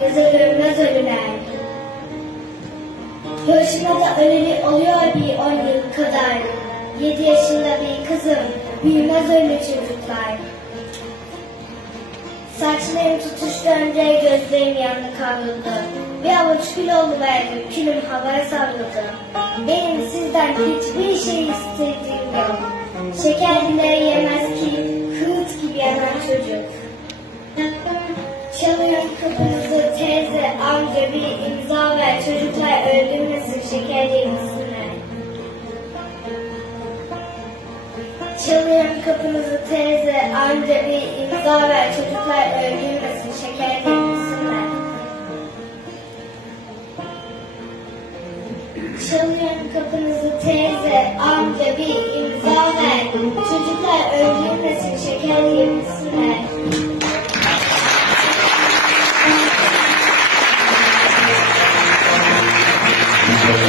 göze görünmez ölüler. Hiroşima'da öleli oluyor bir on yıl kadar. Yedi yaşında bir kızım, büyümez öyle çocuklar. Saçlarım tutuştu önce gözlerim yandı kavruldu. Bir avuç kül verdim, külüm havaya savruldu. Benim sizden hiçbir şey istediğim yok. Şeker bile önce bir imza ver. Çocuklar öldürmesin şeker yemişsinler. Çalıyorum kapınızı teyze. Anca bir imza ver. Çocuklar öldürmesin şeker yemişsinler. Çalıyorum kapınızı teyze. Anca bir imza ver. Çocuklar öldürmesin şeker yemişsinler.